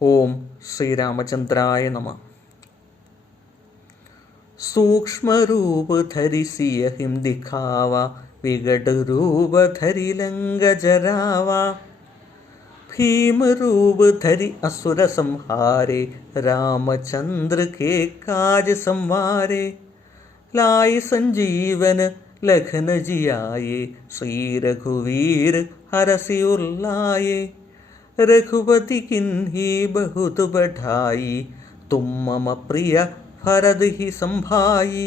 ഓം ശ്രീരാമചന്ദ്രായ നമ. सूक्ष्म रूप धरि सियहिं दिखावा, विकट रूप धरि लंग जरावा। भीम रूप धरि असुर संहारे, रामचंद्र के काज संवारे। लाय संजीवन लखन जियाए, श्री रघुवीर हरषि उल्लाये। रघुपति किन्ही बहुत बढ़ाई, तुम मम प्रिय भरत ही संभाई।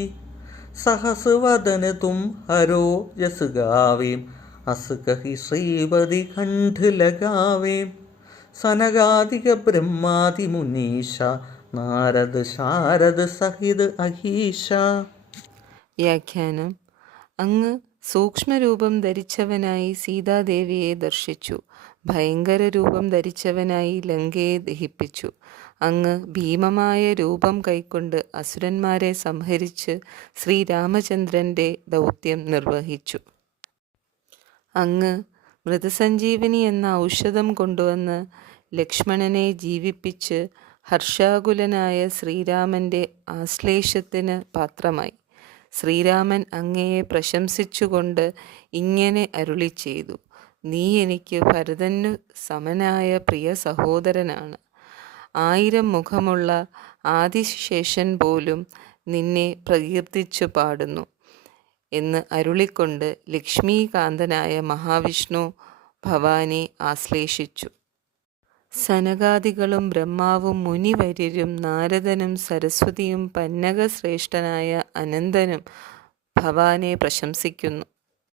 सहस वदन तुम हरो जस गावें, अस कहि श्रीपति कंठ लगावें। सनकादिक ब्रह्मादि मुनीषा, നാരദ ശാരദ സഹിത അഹീഷ. വ്യാഖ്യാനം. അങ്ങ് സൂക്ഷ്മരൂപം ധരിച്ചവനായി സീതാദേവിയെ ദർശിച്ചു. ഭയങ്കര രൂപം ധരിച്ചവനായി ലങ്കയെ ദഹിപ്പിച്ചു. അങ്ങ് ഭീമമായ രൂപം കൈക്കൊണ്ട് അസുരന്മാരെ സംഹരിച്ച് ശ്രീരാമചന്ദ്രൻ്റെ ദൗത്യം നിർവഹിച്ചു. അങ്ങ് മൃതസഞ്ജീവനി എന്ന ഔഷധം കൊണ്ടുവന്ന് ലക്ഷ്മണനെ ജീവിപ്പിച്ച് ഹർഷാകുലനായ ശ്രീരാമൻ്റെ ആശ്ലേഷത്തിന് പാത്രമായി. ശ്രീരാമൻ അങ്ങയെ പ്രശംസിച്ചുകൊണ്ട് ഇങ്ങനെ അരുളി ചെയ്തു: നീ എനിക്ക് ഭരതനു സമനായ പ്രിയ സഹോദരനാണ്. 1000 മുഖമുള്ള ആദിശേഷൻ പോലും നിന്നെ പ്രകീർത്തിച്ചു പാടുന്നു എന്ന് അരുളിക്കൊണ്ട് ലക്ഷ്മീകാന്തനായ മഹാവിഷ്ണു ഭവാനെ ആശ്ലേഷിച്ചു. സനകാദികളും ബ്രഹ്മാവും മുനിവര്യരും നാരദനും സരസ്വതിയും പന്നകശ്രേഷ്ഠനായ അനന്തനും ഭവാനെ പ്രശംസിക്കുന്നു.